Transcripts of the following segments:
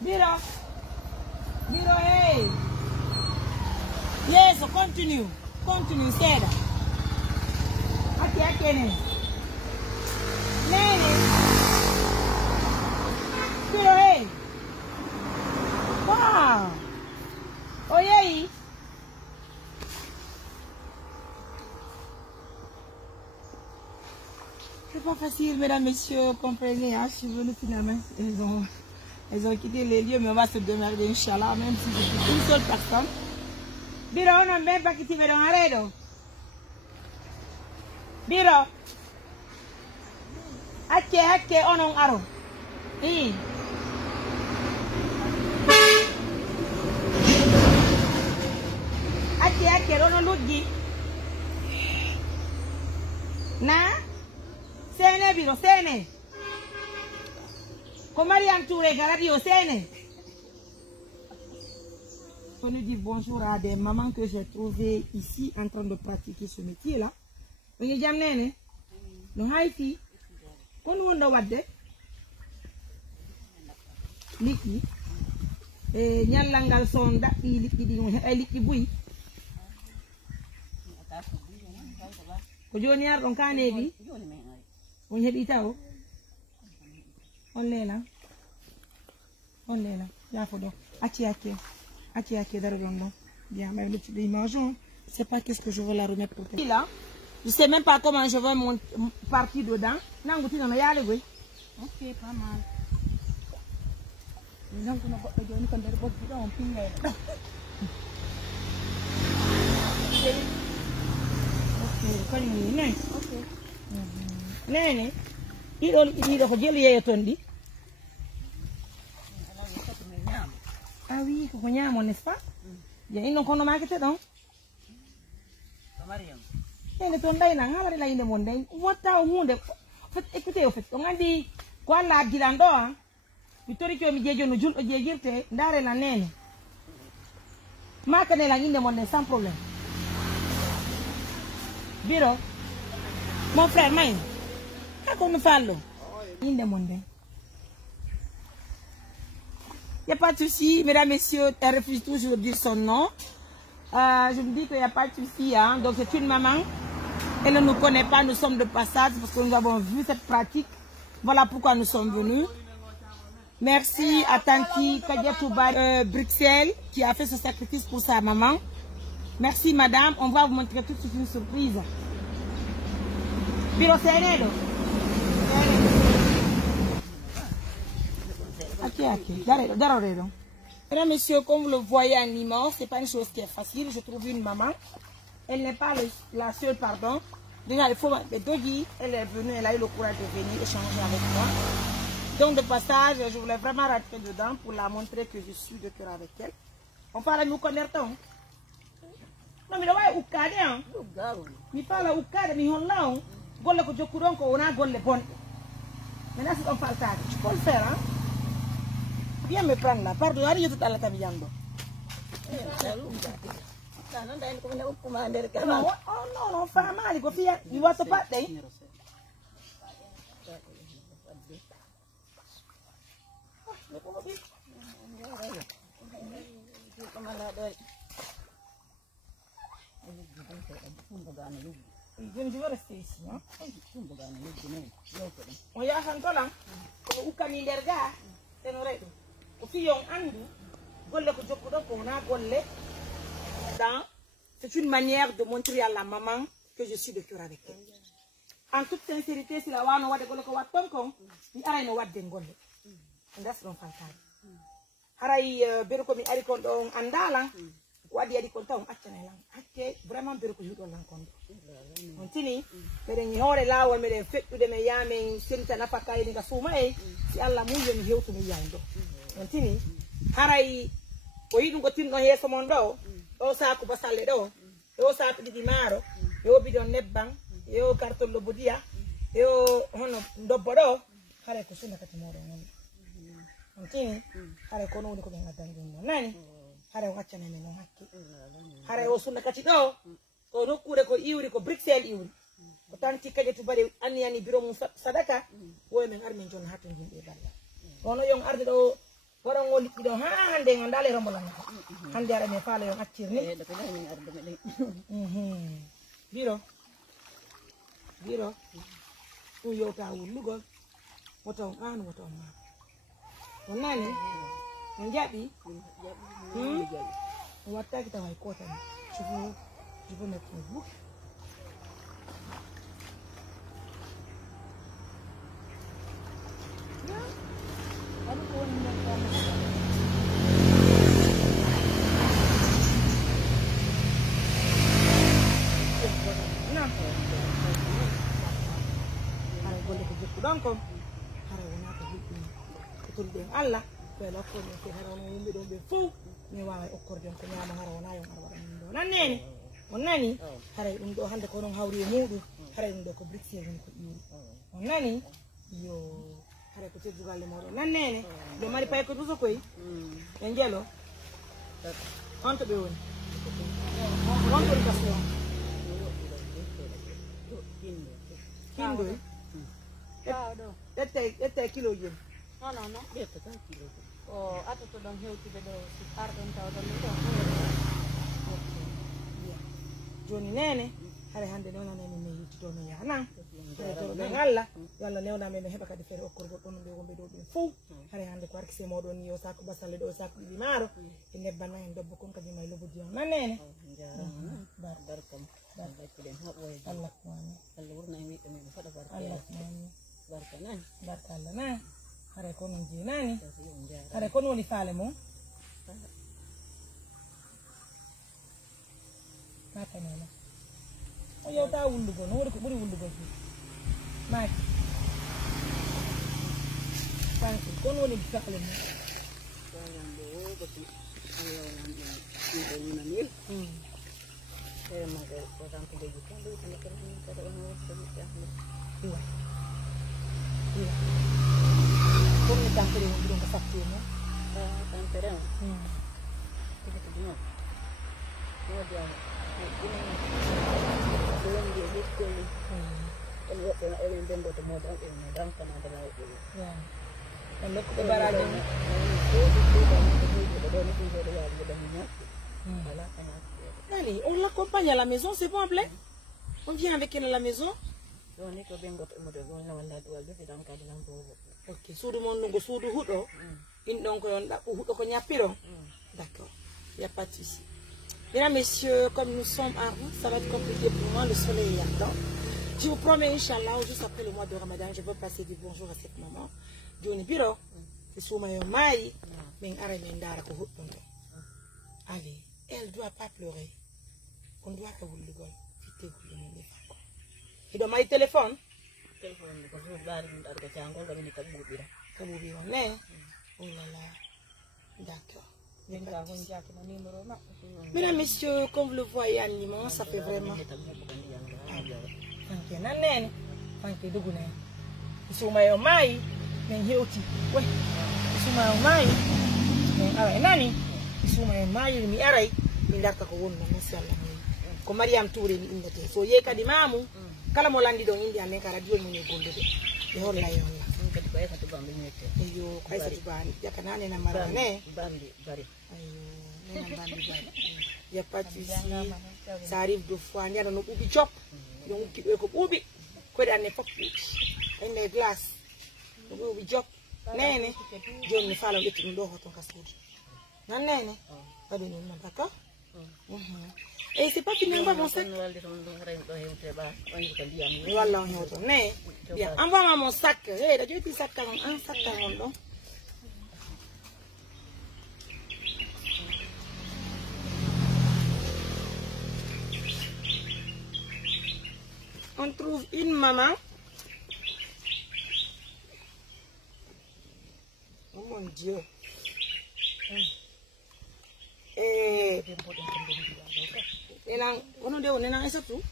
Biro. Biro, hey. Yes, continue. Continue, say that. Okay, Nene. Nene. Biro, hey. Wow. Oh, yeah. C'est pas facile, mesdames, messieurs, comprenez, hein, je suis venue finalement, elles ont quitté les lieux, mais on va se démerder, Inch'Allah, même si c'est une seule personne. Biro, on n'a même pas quitté, mais dans un redo. Biro. Ake, on a un aro. Oui. Ake, on a l'ougi. Na? Sene, Biro, Sene. Comment Marianne Touré, Garadio, Sene. Je nous dis bonjour à des mamans que j'ai trouvées ici en train de pratiquer ce métier-là. Vous avez déjà mené? Nous haïti. Quand nous on a wadde. Liki. Et nyalangal sonda liki di liki bui. Ko joni ar don kane bi. On hebi taw. On lela. Ya fodo. Ati d'argent. Bien, mais les images, je sais pas qu'est-ce que je veux la remettre pour toi. Là, je sais même pas comment je vais mon partir dedans. Non, tu n'en as pas le. Ok, pas mal. Donc on a pas besoin de faire beaucoup de on pingue. Ok, quand il est ok. Nene, il a regardé les tondi. Ah oui, qu'on y a mon n'est-ce pas? Il y a une qu'on a marqué donc. Et le tonda il a un là il est mondain. What a monde? Écoutez, au fait, on a dit quoi la dilando hein? Victorie qui a mis Dieu nous joue Dieu ndare la nene. Marque la ligne de mondain sans problème. Biro, mon frère, main. Comment me fait l'eau? Ligne de mondain. Il n'y a pas de souci, mesdames, messieurs, elle refuse toujours de dire son nom. Je me dis qu'il n'y a pas de souci, hein. Donc c'est une maman. Elle ne nous connaît pas, nous sommes de passage parce que nous avons vu cette pratique. Voilà pourquoi nous sommes venus. Merci à Tanti Kadiatouba Bruxelles qui a fait ce sacrifice pour sa maman. Merci madame, on va vous montrer tout de suite une surprise. Biro Seredo. Mesdames, messieurs, comme vous le voyez en immense, ce n'est pas une chose qui est facile. Je trouve une maman. Elle n'est pas la seule, pardon. Déjà, il faut le doggy. Elle est venue, elle a eu le courage de venir échanger avec moi. Donc, de passage, je voulais vraiment rentrer dedans pour la montrer que je suis de cœur avec elle. On parle de nous connaître. Non, mais là, où est-ce hein? Il parle où est-ce qu'il y a golle ko jokkuɗon ko wona golle bonɗe. Maintenant si on parle ça, tu peux le faire hein? Viens me prendre là, pardon, ari yotu Allah tam yando. Non, oh non, femme, ali ko fiya, il va se battre. Je vais rester ici. Hein? On y a un peu là. Ou comme il est gars, c'est nos règles. Au fil c'est une manière de montrer à la maman que je suis de cœur avec elle. En toute sincérité, si la wana wade gole ko wat tonkon, ni aray no wadde golle. Ndas don faltade. Haray bero ko mi ari kon don andala. Wadi adi kon taw accane lan. Acce vraiment bero ko yudo lan kon. On tini bere ni hore lawol meden feddude me yamen senta nafaka ni ga suma e si Allah mun yoni hewtu mi yayndo. On tini haray o yidu ko tinno heso mon do o saako basalle do o saako didi maro yo bidon nebban yo kartol lo budia yo hono dobbo do haray ko sunna kati moro non. On tini haray ko non ko be ngadan dum nani haray waccane men no hakki haray o sunna kati do ko nokkure ko iwri ko Bruxelles iwri ko tanti kaje to bari ani biro mum sadaka wo men armen jon hato himbe balla wono yon arde do wara ngol liɗɗi ɗo ha hande on dale rombolan hande ara me faala yon accir ni biro ɗum yewta wullugol woto on an woto on ma on nani on jaɓi on wattaki tawa kotani je veux mettre une boucle. Donc, Allah ko la ko ni ko haraw no yimbe do be fu mi wawa okkorde ko nyama haraw na yo haraw do nanene on nani haray dum do hande ko non hawri mudu haray dum do ko brixie woni ko iwi on nani yo haray ko teddu galle modo nanene do mari pay ko duso koy en jelo on to be woni on to kaso kindo ete kilo jen no beta tan kilo o ato to don hewtude do si arden tawda mi do joni nene hare hande nona nene mi yitti do mi yana to be ngalla walla newna men heba kadi fere okkorgo don be wombe do be fu hare hande ko arki se modon ni o sako basalle do sako di maro e nebban en dobbo kon kadi may lobo dion nanene barkam barkuden habo Allah Allah wurna mi to mi fada barka Allah barka Allah na hare ko non jinani hare ko non faale mo mata nana o yewta wullugo no wori ko buri wullugo fi maki tanki ko non faale mo do ko ti come tampere un lungo fattino tampere allez, on l'accompagne à la maison, c'est bon, plaît? On vient avec elle à la maison? Ok, suudu mon nugo suudu hudo in donc on hudo ko nyapiro. D'accord. Il y a pas de souci. Mesdames, messieurs, comme nous sommes en route, ça va être compliqué pour moi, le soleil est ardent. Je vous promets, Inch'Allah, juste après le mois de Ramadan, je vais passer du bonjour à cette maman. Joni biro, c'est sous mayo mai, mais arrêtez ko hudo. Allez, elle doit pas pleurer. On doit que vous le gol. Il doit my téléphone. Oh là là. D'accord. Mesdames, messieurs, comme vous le voyez en immense, ça fait vraiment. Ko Mariam Touré ni indete so ye kadi mamu kala mo landi do indi ane kala diol mo ne gollude e holla e holla kadi ko Aissatou Bambi nyete ayo ko Aissatou Bambi yakana ne na marane Bambi bari ayo ne na Bambi bari ya pati ça arrive deux fois nyano no ubi chop yo ki ko ubi ko dane fop en les glace no ubi chop nene joni falo betti ndo hoton kasudi nan nene ado ni non d'accord. Et c'est pas fini, on va mon sac. Voilà, on est bien. Envoie-moi mon sac. Hey, t'as dit sac à un sac à un. On trouve une maman. Oh mon Dieu. Et nenang ono de nenang Aissatou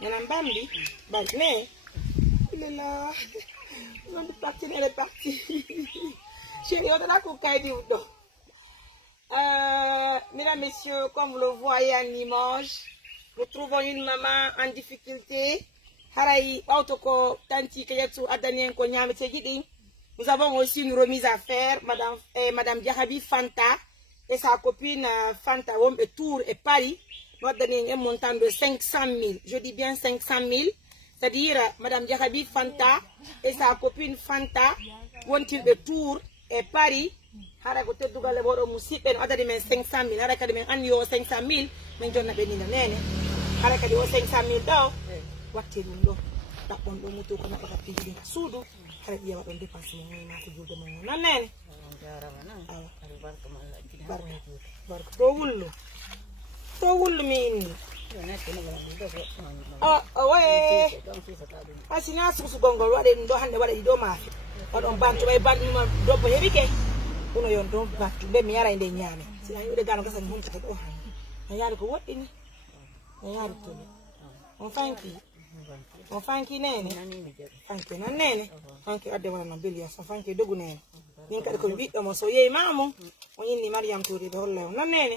nenang Bambi Bambi mais il est là on est parti elle est partie chérie on a ko kay di do mesdames messieurs comme vous le voyez en image nous trouvons une maman en difficulté haray auto ko tanti ke yatsu adanien ko nyamete gidi Nous avons aussi une remise à faire, Madame Diakhaby Fanta et sa copine Fanta Home et Tours et Paris. Nous avons donné un montant de 500 000. Je dis bien 500 000. C'est-à-dire Madame Diakhaby Fanta et sa copine Fanta vont-ils de Tours et Paris. Hara ko teddugale bodo musibe no adadi men 500 000 hara kadi men an yo 500 000 men jonna be nina nene hara kadi o 500 000 daw watti dum do dabbon do muto ko naba piji suudu hara biya wadon dépense mo na ko julde mo nan nene barka to wullu min way asina susu gongol wade do hande wade do maafi wadon bantu bay bandu ma dobbo hebi ke uno yon don battu be mi yara inde nyame sina yude gano kasan hon taka do han na yaro ko woddini na yaro to on fanki nene fanki nan nene fanki adde wala no belia so fanki dogu nene min kadi ko biddo mo so yeyi mamu on inni Mariam Touré do holla nan nene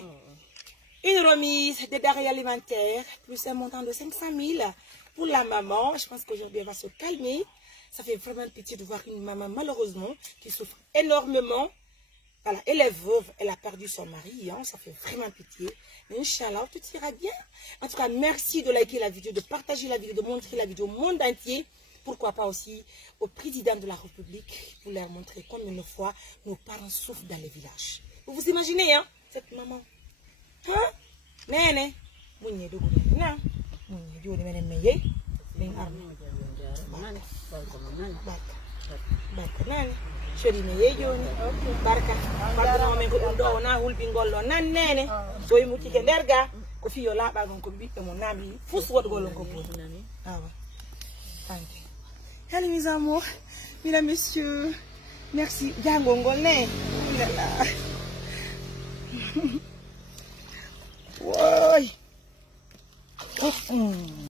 une remise de denrées alimentaires plus un montant de 500 000 pour la maman. Je pense qu'aujourd'hui elle va se calmer. Ça fait vraiment pitié de voir une maman malheureusement qui souffre énormément. Voilà, elle est veuve, elle a perdu son mari, hein, ça fait vraiment pitié. Mais Inch'Allah, tout ira bien. En tout cas, merci de liker la vidéo, de partager la vidéo, de montrer la vidéo au monde entier. Pourquoi pas aussi au président de la République pour leur montrer combien de fois nos parents souffrent dans les villages. Vous imaginez, hein, cette maman. Hein? Nene, mounye dogu nene, mounye jodi mene meye, ben arme. Barka nane, shori meye joni, barka no men ko dum do na hulbi gollo nan nene, so yi muti ke derga ko fiyo laba gon ko bibbe mo nami fus wod golon ko pour. Ah ouais. Thank you. Allez mes amours, mesdames, messieurs, merci. Jango ngol ne. Woi.